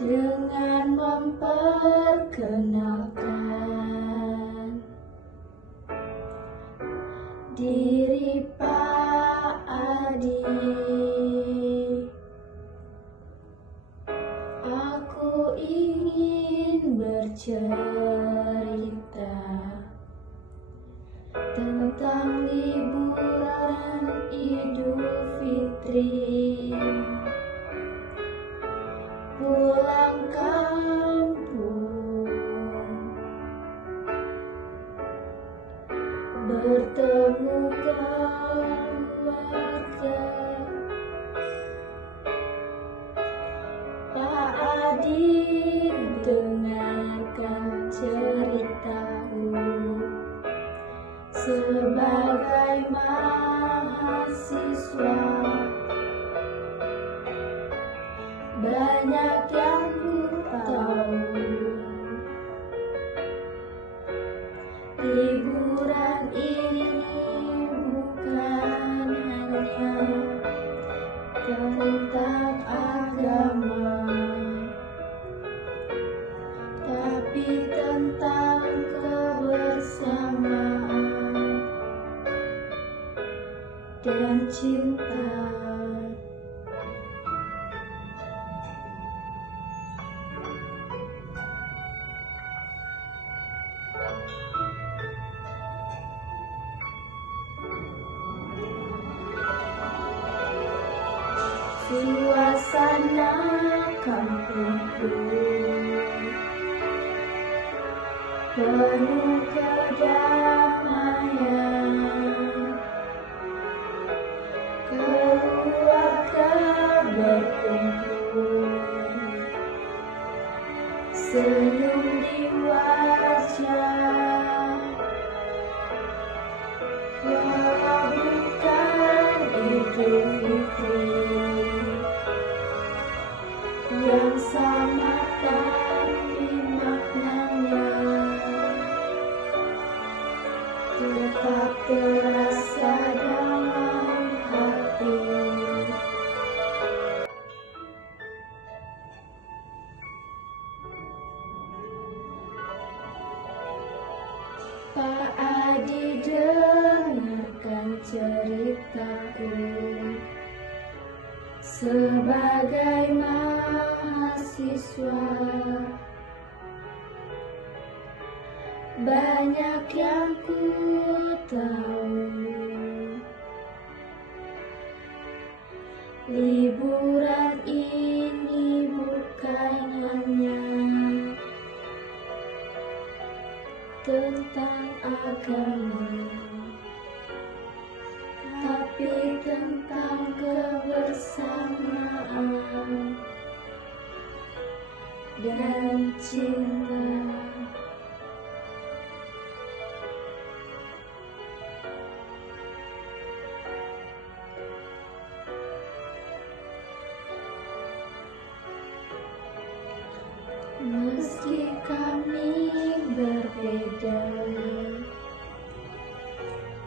Dengan memperkenalkan diri Pak Adi, aku ingin bercerita tentang liburan Idul Fitri. Pulang kampung, bertemu keluarga. Pak Adi, dengarkan ceritaku. Sebagai mahasiswa, banyak yang ku tahu. Liburan ini bukan hanya tentang agama, tapi tentang kebersamaan dan cinta. Suasana kampungku penuh kedamaian, keluarga berkumpul, senyum di wajah. Walau bukan Idul Fitri yang sama, tapi maknanya tetap terasa dalam hati. Pak Adi, dengarkan ceritaku. Sebagai mahasiswa, banyak yang ku tahu. Liburan ini bukan hanya tentang agama, tapi tentang kebersamaan dan cinta. Meski kami berbeda,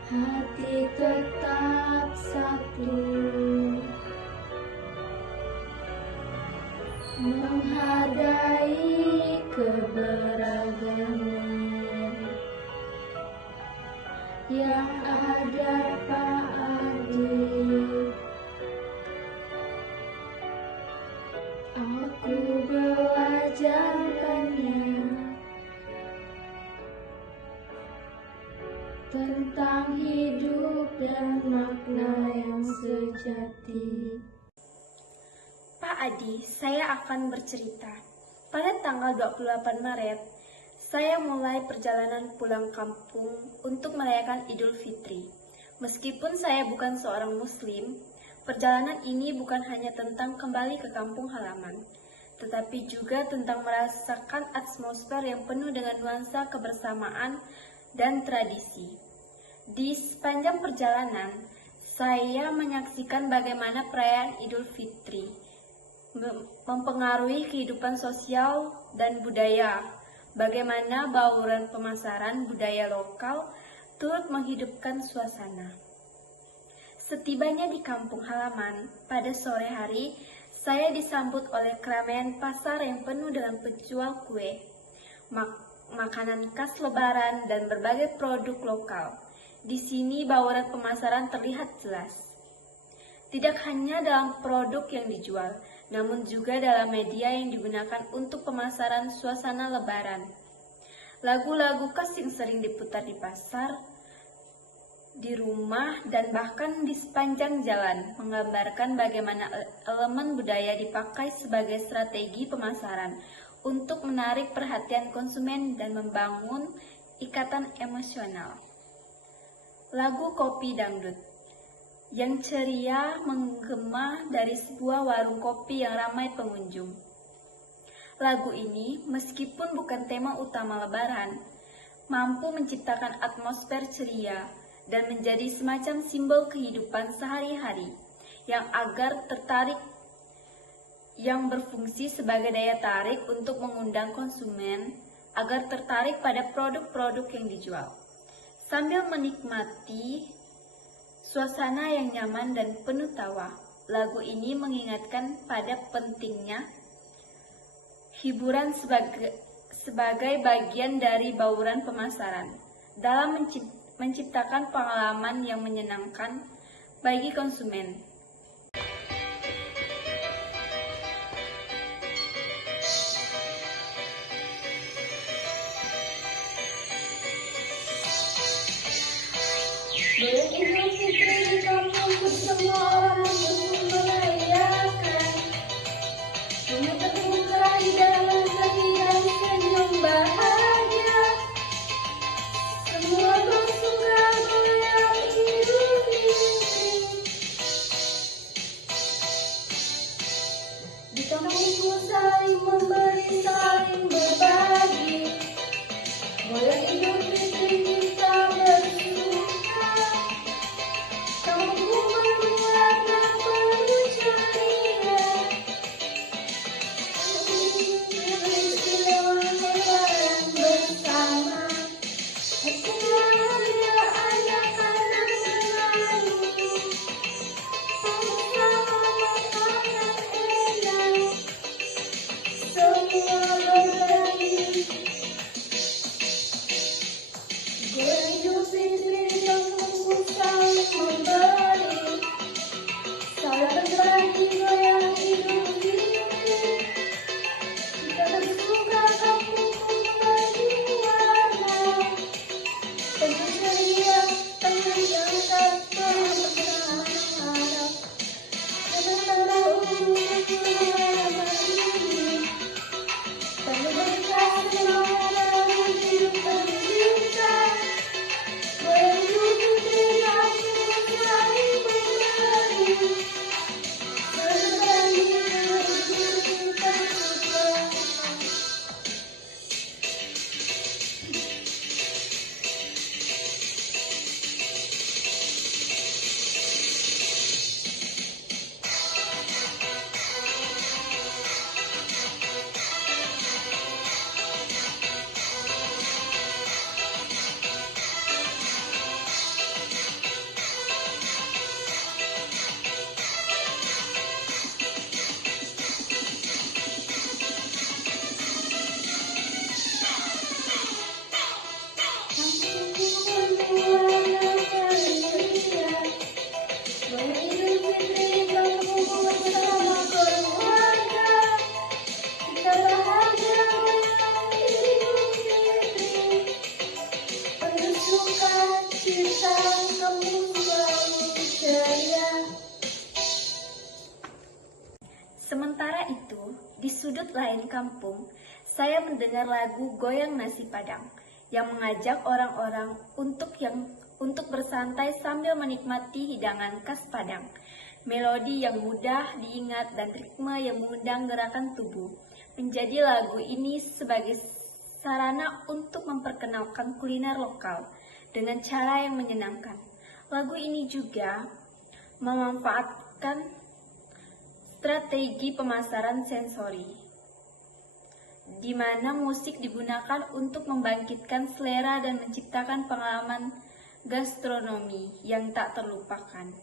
hati tetap satu. Menghargai keberagaman yang ada, Pak Adi. Aku belajar banyak tentang hidup dan makna yang sejati. Pak Adi, saya akan bercerita. Pada tanggal 28 Maret, saya mulai perjalanan pulang kampung untuk merayakan Idul Fitri. Meskipun saya bukan seorang Muslim, perjalanan ini bukan hanya tentang kembali ke kampung halaman, tetapi juga tentang merasakan atmosfer yang penuh dengan nuansa kebersamaan dan tradisi. Di sepanjang perjalanan, saya menyaksikan bagaimana perayaan Idul Fitri mempengaruhi kehidupan sosial dan budaya, bagaimana bauran pemasaran budaya lokal turut menghidupkan suasana. Setibanya di kampung halaman, pada sore hari, saya disambut oleh keramaian pasar yang penuh dengan penjual kue, makanan khas lebaran, dan berbagai produk lokal. Di sini bauran pemasaran terlihat jelas. Tidak hanya dalam produk yang dijual, namun juga dalam media yang digunakan untuk pemasaran suasana lebaran. Lagu-lagu khas yang sering diputar di pasar, di rumah, dan bahkan di sepanjang jalan menggambarkan bagaimana elemen budaya dipakai sebagai strategi pemasaran untuk menarik perhatian konsumen dan membangun ikatan emosional. Lagu Kopi Dangdut yang ceria menggema dari sebuah warung kopi yang ramai pengunjung. Lagu ini, meskipun bukan tema utama Lebaran, mampu menciptakan atmosfer ceria dan menjadi semacam simbol kehidupan sehari-hari yang berfungsi sebagai daya tarik untuk mengundang konsumen agar tertarik pada produk-produk yang dijual. Sambil menikmati suasana yang nyaman dan penuh tawa, lagu ini mengingatkan pada pentingnya hiburan sebagai bagian dari bauran pemasaran dalam menciptakan pengalaman yang menyenangkan bagi konsumen. Idul Fitri di kampungku semua orang pun merayakan. Semua terbuka di dalam hati dan senyum bahagia. Semua bersuka goyang Idul Fitri. Di kampungku saling memberi, saling berbagi. Goyang Idul Fitri kita bersuka. Kampungku berwarna penuh ceria. Beristimewa lebaran bersama. Hati bahagia anak-anak selalu. Sama-sama makanan enak. Semua berbagi. Goyang Idul Fitri yang saling memberi, saling berbagi. Goyang Idul Fitri, kita bersuka kampungku berwarna penuh ceria, penuh jangkar, penuh berharap. Sebentar umur ini penuh berkah, semangat hidup tercipta. Goyang Idul Fitri aku saling berbagi, berbagi kehidupan bersama. Sementara itu, di sudut lain kampung, saya mendengar lagu Goyang Nasi Padang yang mengajak orang-orang untuk bersantai sambil menikmati hidangan khas Padang. Melodi yang mudah diingat dan ritme yang mengundang gerakan tubuh menjadi lagu ini sebagai sarana untuk memperkenalkan kuliner lokal dengan cara yang menyenangkan. Lagu ini juga memanfaatkan strategi pemasaran sensori, di mana musik digunakan untuk membangkitkan selera dan menciptakan pengalaman gastronomi yang tak terlupakan.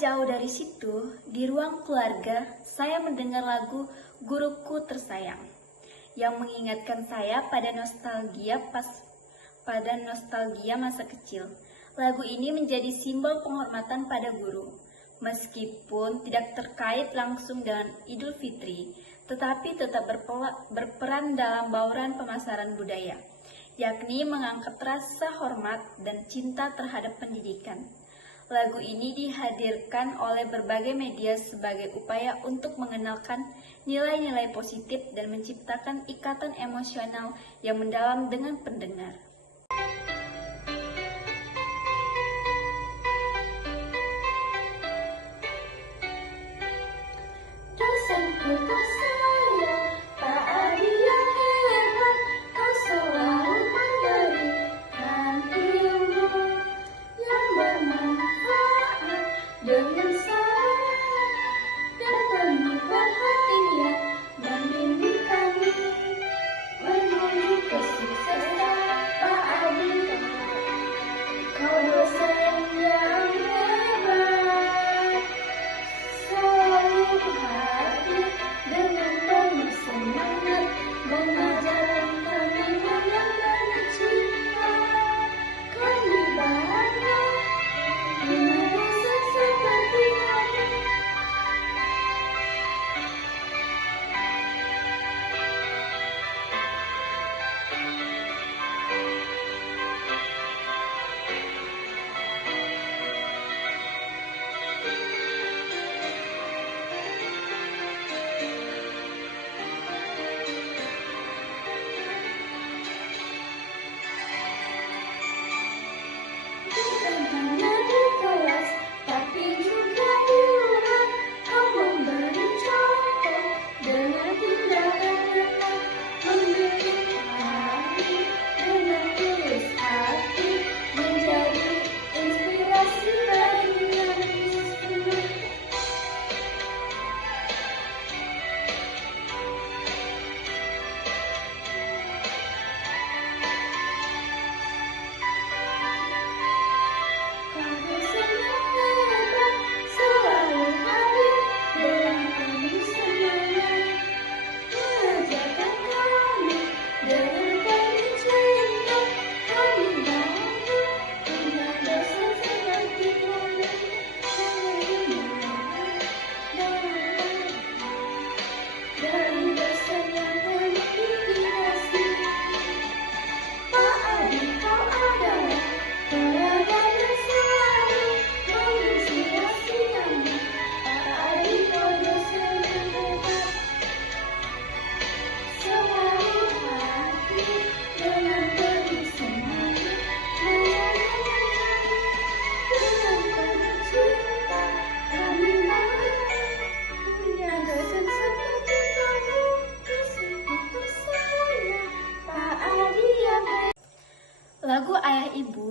Jauh dari situ, di ruang keluarga, saya mendengar lagu Guruku Tersayang yang mengingatkan saya pada nostalgia masa kecil. Lagu ini menjadi simbol penghormatan pada guru, meskipun tidak terkait langsung dengan Idul Fitri, tetapi tetap berperan dalam bauran pemasaran budaya, yakni mengangkat rasa hormat dan cinta terhadap pendidikan. Lagu ini dihadirkan oleh berbagai media sebagai upaya untuk mengenalkan nilai-nilai positif dan menciptakan ikatan emosional yang mendalam dengan pendengar. Dosenku tersayang, tak adil yang hebat, kau selalu memberikan ilmu yang bermanfaat dengan saya dan penuh perhatian membimbing kami menuju kesuksesan.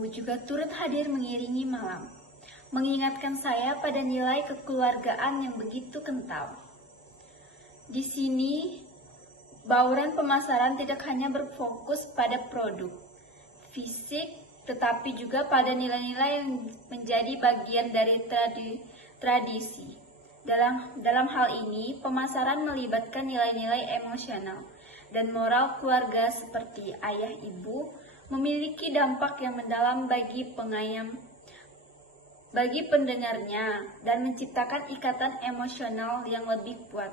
juga turut hadir mengiringi malam, mengingatkan saya pada nilai kekeluargaan yang begitu kental. Di sini, bauran pemasaran tidak hanya berfokus pada produk fisik, tetapi juga pada nilai-nilai yang menjadi bagian dari tradisi. Dalam hal ini, pemasaran melibatkan nilai-nilai emosional dan moral keluarga seperti ayah ibu, memiliki dampak yang mendalam bagi pendengarnya dan menciptakan ikatan emosional yang lebih kuat.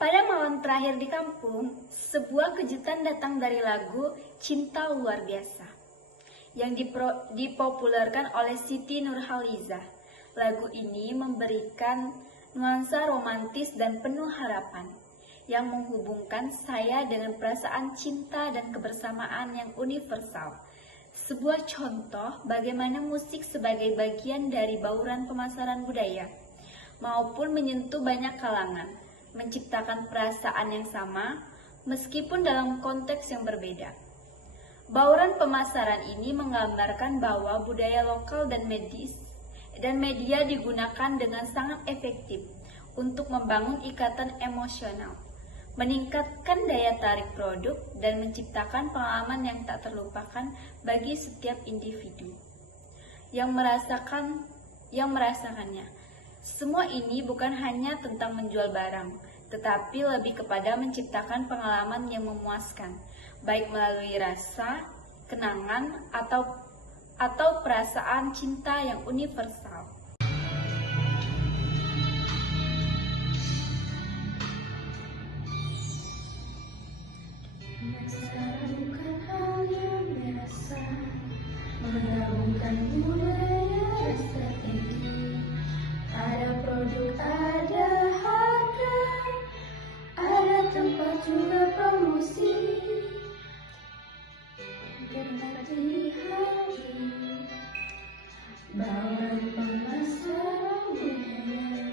Pada malam terakhir di kampung, sebuah kejutan datang dari lagu Cinta Luar Biasa yang dipopulerkan oleh Siti Nurhalizah. Lagu ini memberikan nuansa romantis dan penuh harapan yang menghubungkan saya dengan perasaan cinta dan kebersamaan yang universal. Sebuah contoh bagaimana musik sebagai bagian dari bauran pemasaran budaya maupun menyentuh banyak kalangan, menciptakan perasaan yang sama meskipun dalam konteks yang berbeda. Bauran pemasaran ini menggambarkan bahwa budaya lokal dan media digunakan dengan sangat efektif untuk membangun ikatan emosional, meningkatkan daya tarik produk, dan menciptakan pengalaman yang tak terlupakan bagi setiap individu yang merasakan yang merasakannya. Semua ini bukan hanya tentang menjual barang, tetapi lebih kepada menciptakan pengalaman yang memuaskan, baik melalui rasa, kenangan, atau perasaan cinta yang universal. Sekarang bukan hal yang biasa, menggabungkan budaya dan strategi. Ada produk, ada harga, ada tempat juga promosi. Berhati-hati, bawaan pemasaran budaya,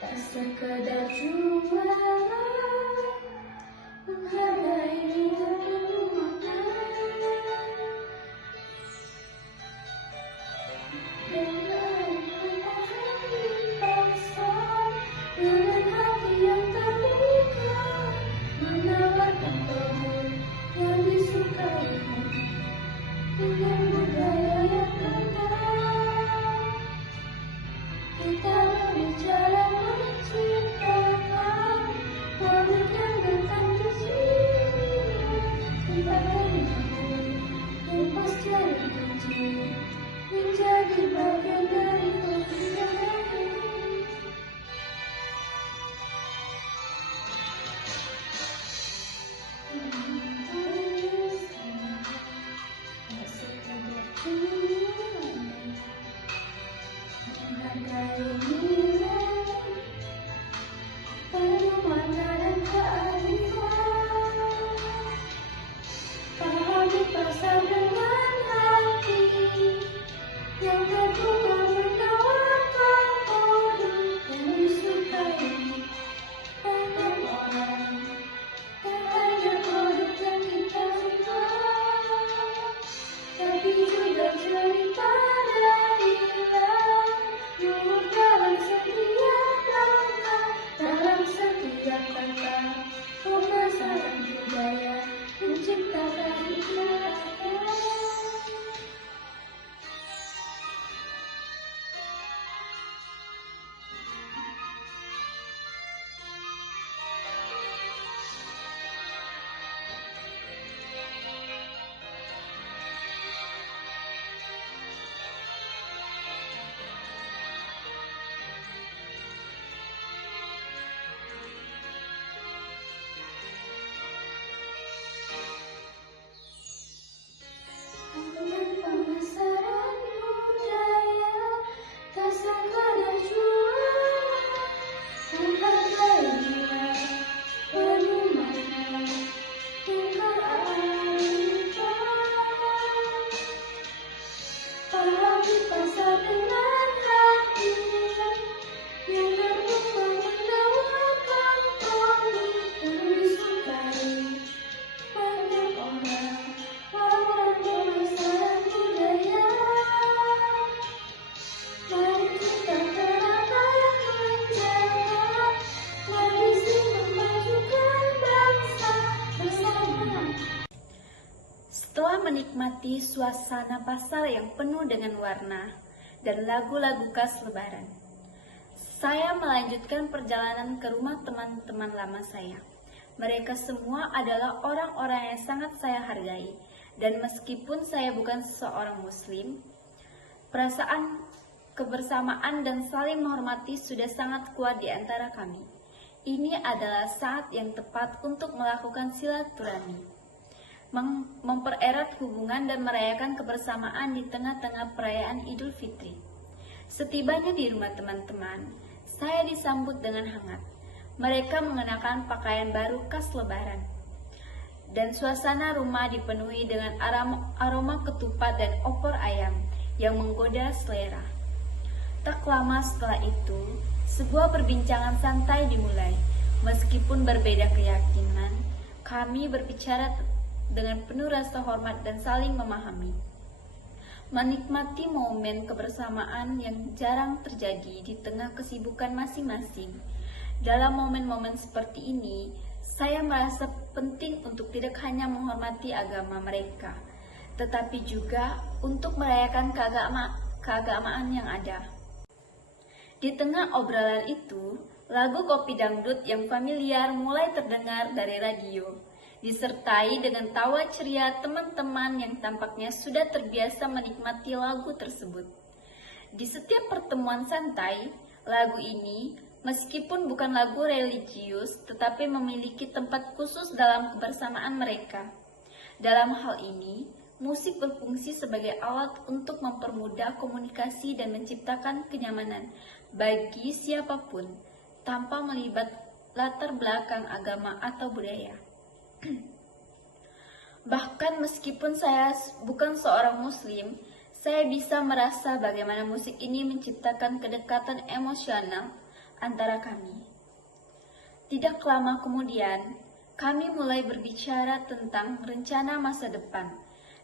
tak sekedar jualan, menghargai nilai makna. Dengan hati pasang, dengan hati yang terbuka, menawarkan produk yang disukai dengan budaya yang tenang. Kita berbicara menciptakan produk yang datang ke sini. Kita berbicara lepas jalan kecil, menjadi bagian dari pekerjaan ini. Menghargai nilai, penuh makna dan keadilan. Pahami pasar dengan hati yang terbuka, menawarkan produk yang disukai banyak orang. Tak hanya produk yang kita kenal, tapi juga cerita dan nilai luhur dalam setiap langkah, dalam setiap kata. Pemasaran budaya menciptakan budaya. Dengan pemasaran budaya, tak sekadar jualan, menghargai nilai, penuh makna dan kearifan. Pahami pasar dengan hati yang terbuka, menawarkan produk yang disukai banyak orang. Lawan pemasaran budaya, mari kita terapkan menjaga tradisi, memajukan bangsa bersama. Setelah menikmati suasana pasar yang penuh dengan warna dan lagu-lagu khas Lebaran, saya melanjutkan perjalanan ke rumah teman-teman lama saya. Mereka semua adalah orang-orang yang sangat saya hargai, dan meskipun saya bukan seseorang Muslim, perasaan kebersamaan dan saling menghormati sudah sangat kuat di antara kami. Ini adalah saat yang tepat untuk melakukan silaturahmi, mempererat hubungan dan merayakan kebersamaan di tengah-tengah perayaan Idul Fitri. Setibanya di rumah teman-teman, saya disambut dengan hangat. Mereka mengenakan pakaian baru khas Lebaran, dan suasana rumah dipenuhi dengan aroma ketupat dan opor ayam yang menggoda selera. Tak lama setelah itu, sebuah perbincangan santai dimulai. Meskipun berbeda keyakinan, kami berbicara dengan penuh rasa hormat dan saling memahami. Menikmati momen kebersamaan yang jarang terjadi di tengah kesibukan masing-masing. Dalam momen-momen seperti ini, saya merasa penting untuk tidak hanya menghormati agama mereka, tetapi juga untuk merayakan keagamaan yang ada. Di tengah obrolan itu, lagu Kopi Dangdut yang familiar mulai terdengar dari radio, disertai dengan tawa ceria teman-teman yang tampaknya sudah terbiasa menikmati lagu tersebut. Di setiap pertemuan santai, lagu ini, meskipun bukan lagu religius, tetapi memiliki tempat khusus dalam kebersamaan mereka. Dalam hal ini, musik berfungsi sebagai alat untuk mempermudah komunikasi dan menciptakan kenyamanan bagi siapapun, tanpa melibat latar belakang agama atau budaya. Bahkan meskipun saya bukan seorang muslim, saya bisa merasa bagaimana musik ini menciptakan kedekatan emosional antara kami. Tidak lama kemudian, kami mulai berbicara tentang rencana masa depan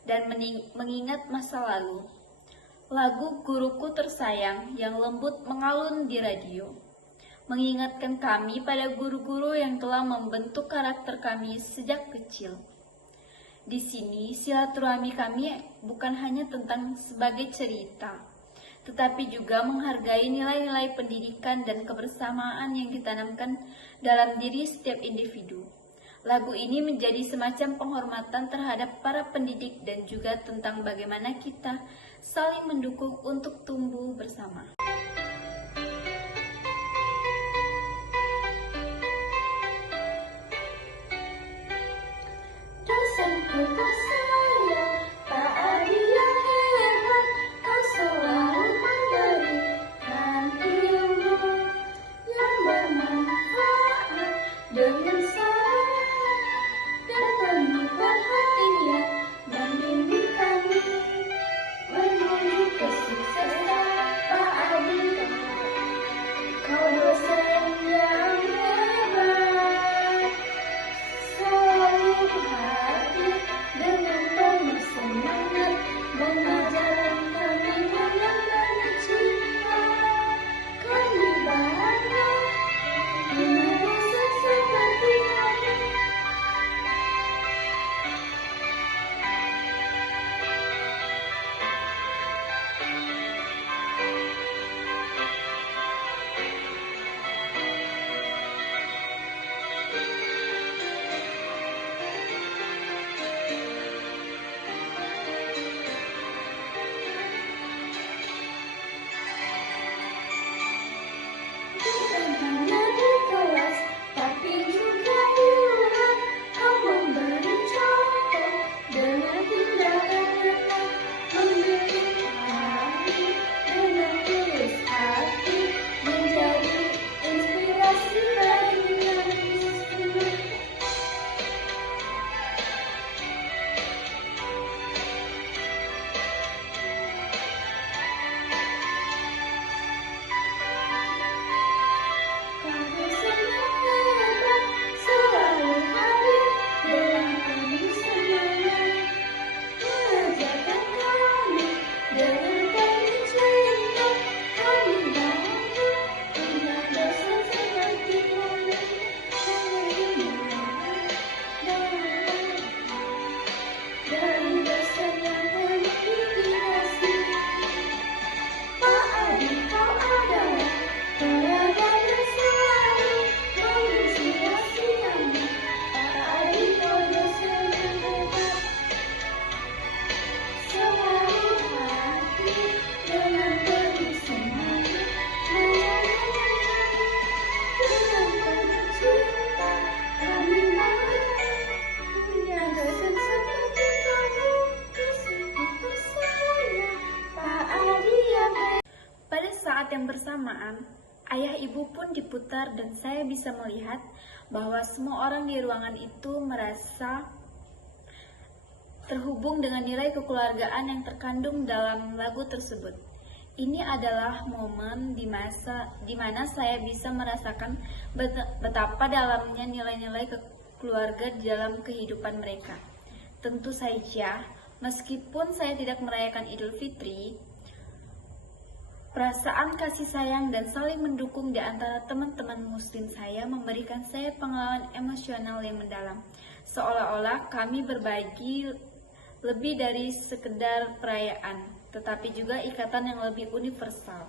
dan mengingat masa lalu. Lagu Guruku Tersayang yang lembut mengalun di radio, mengingatkan kami pada guru-guru yang telah membentuk karakter kami sejak kecil. Di sini, silaturahmi kami bukan hanya tentang sebagai cerita, tetapi juga menghargai nilai-nilai pendidikan dan kebersamaan yang ditanamkan dalam diri setiap individu. Lagu ini menjadi semacam penghormatan terhadap para pendidik dan juga tentang bagaimana kita saling mendukung untuk tumbuh bersama. Dosenku tersayang, Pak Adi yang hebat, kau selalu memberikan ilmu yang bermanfaat dengan saya dan penuh perhatian membimbing kami menuju kesuksesan. Pak Adi, kau dosen yang hebat, selalu hadir dengan penuh semangat mengajarkan kami dengan penuh cinta. Kami bangga dengan dosen seperti kamu. Bukan hanya di kelas, tapi juga di luar. Kau memberi contoh dengan tindakan nyata, mendidik kami dengan tulus hati, menjadi inspirasi bagi kami semua. Kau dosen yang hebat, selalu hadir dengan penuh semangat, mengajarkan kami dengan penuh cinta. Kami bangga punya dosen seperti kamu. Kami bangga dari dosen yang penuh dedikasi. Pak Adi, kau adalah teladan yang selalu menginspirasi kami. Pak Adi, kau dosen yang hebat, selalu hadir dengan penuh semangat, mengajarkan kami dengan penuh cinta. Kami bangga punya dosen seperti kamu. Dosenku tersayang, Pak Adi yang hebat. Pada saat yang bersamaan, ayah ibu pun diputar dan saya bisa melihat bahwa semua orang di ruangan itu merasa terhubung dengan nilai kekeluargaan yang terkandung dalam lagu tersebut. Ini adalah momen di mana saya bisa merasakan betapa dalamnya nilai-nilai keluarga di dalam kehidupan mereka. Tentu saja, meskipun saya tidak merayakan Idul Fitri, perasaan kasih sayang dan saling mendukung di antara teman-teman muslim saya memberikan saya pengalaman emosional yang mendalam. Seolah-olah kami berbagi lebih dari sekedar perayaan, tetapi juga ikatan yang lebih universal.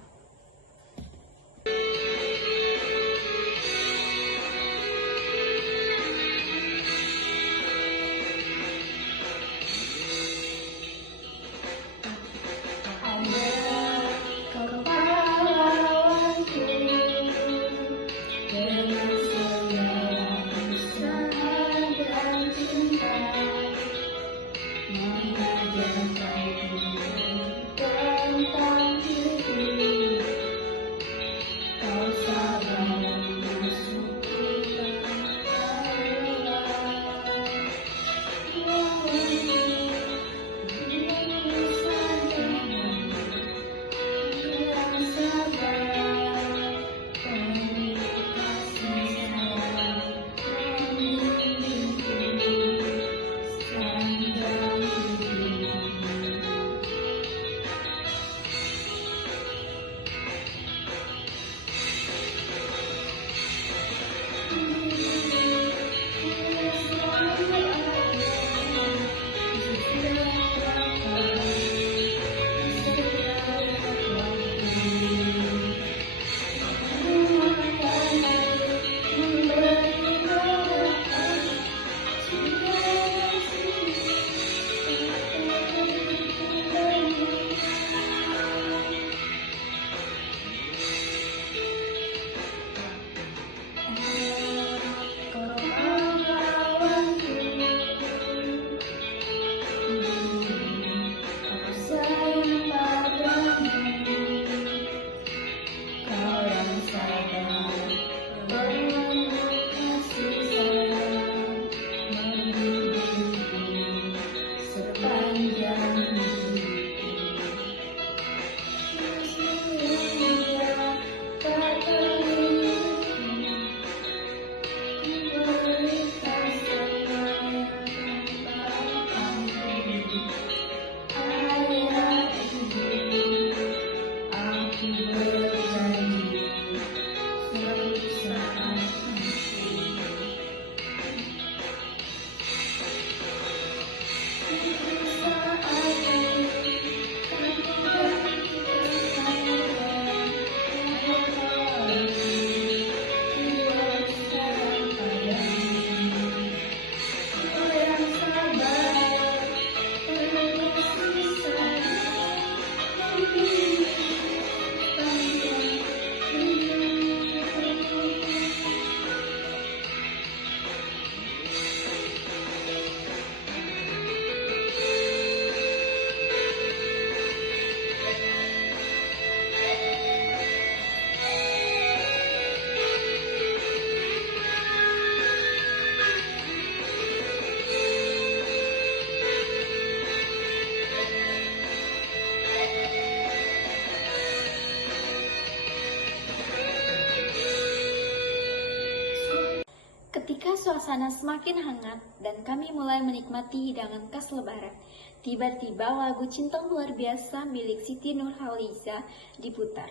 Ketika suasana semakin hangat dan kami mulai menikmati hidangan khas Lebaran, tiba-tiba lagu Cinta Luar Biasa milik Siti Nurhaliza diputar,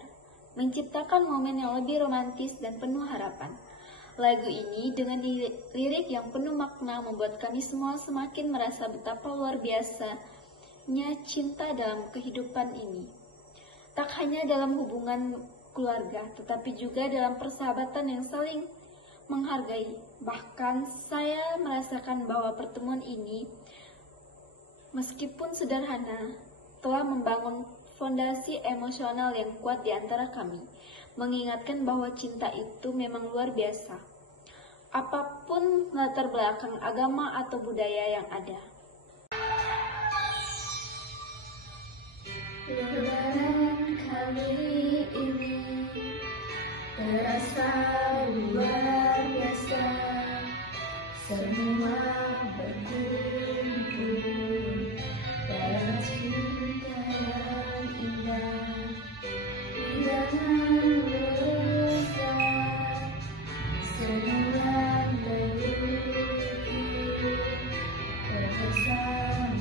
menciptakan momen yang lebih romantis dan penuh harapan. Lagu ini dengan lirik yang penuh makna membuat kami semua semakin merasa betapa luar biasanya cinta dalam kehidupan ini. Tak hanya dalam hubungan keluarga, tetapi juga dalam persahabatan yang saling menghargai. Bahkan saya merasakan bahwa pertemuan ini, meskipun sederhana, telah membangun fondasi emosional yang kuat di antara kami, mengingatkan bahwa cinta itu memang luar biasa, apapun latar belakang agama atau budaya yang ada. Lebaran kali ini terasa luar biasa, semua berkumpul dalam cinta yang indah. Jangan lupa semua berkumpul bersamaan.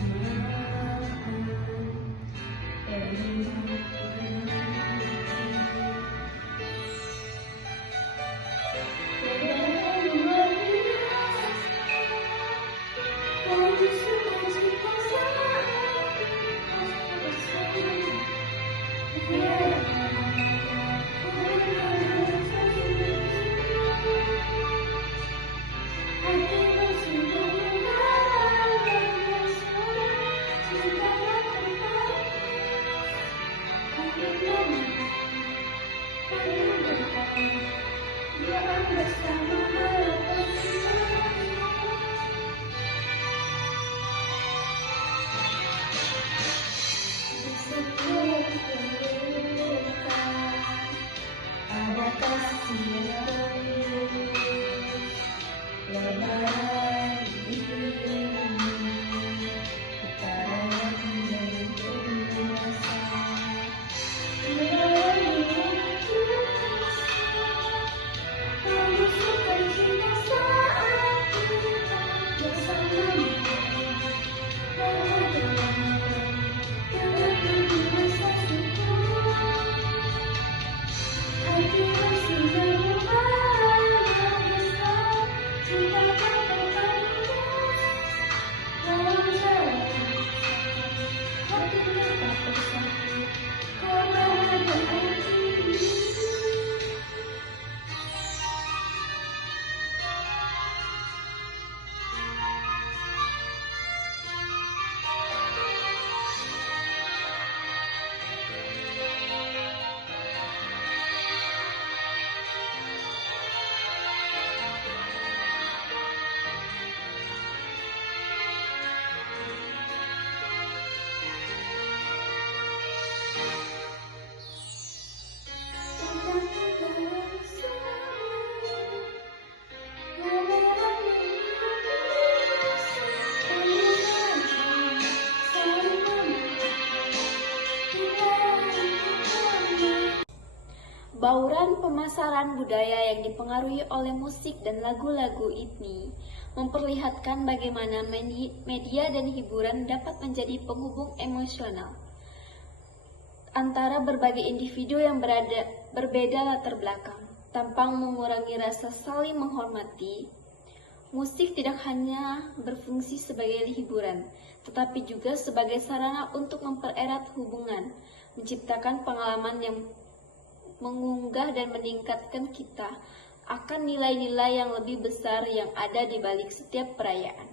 Bauran pemasaran budaya yang dipengaruhi oleh musik dan lagu-lagu ini memperlihatkan bagaimana media dan hiburan dapat menjadi penghubung emosional antara berbagai individu yang berbeda latar belakang. Tanpa mengurangi rasa saling menghormati, musik tidak hanya berfungsi sebagai hiburan, tetapi juga sebagai sarana untuk mempererat hubungan, menciptakan pengalaman yang mengunggah dan meningkatkan kita akan nilai-nilai yang lebih besar yang ada di balik setiap perayaan.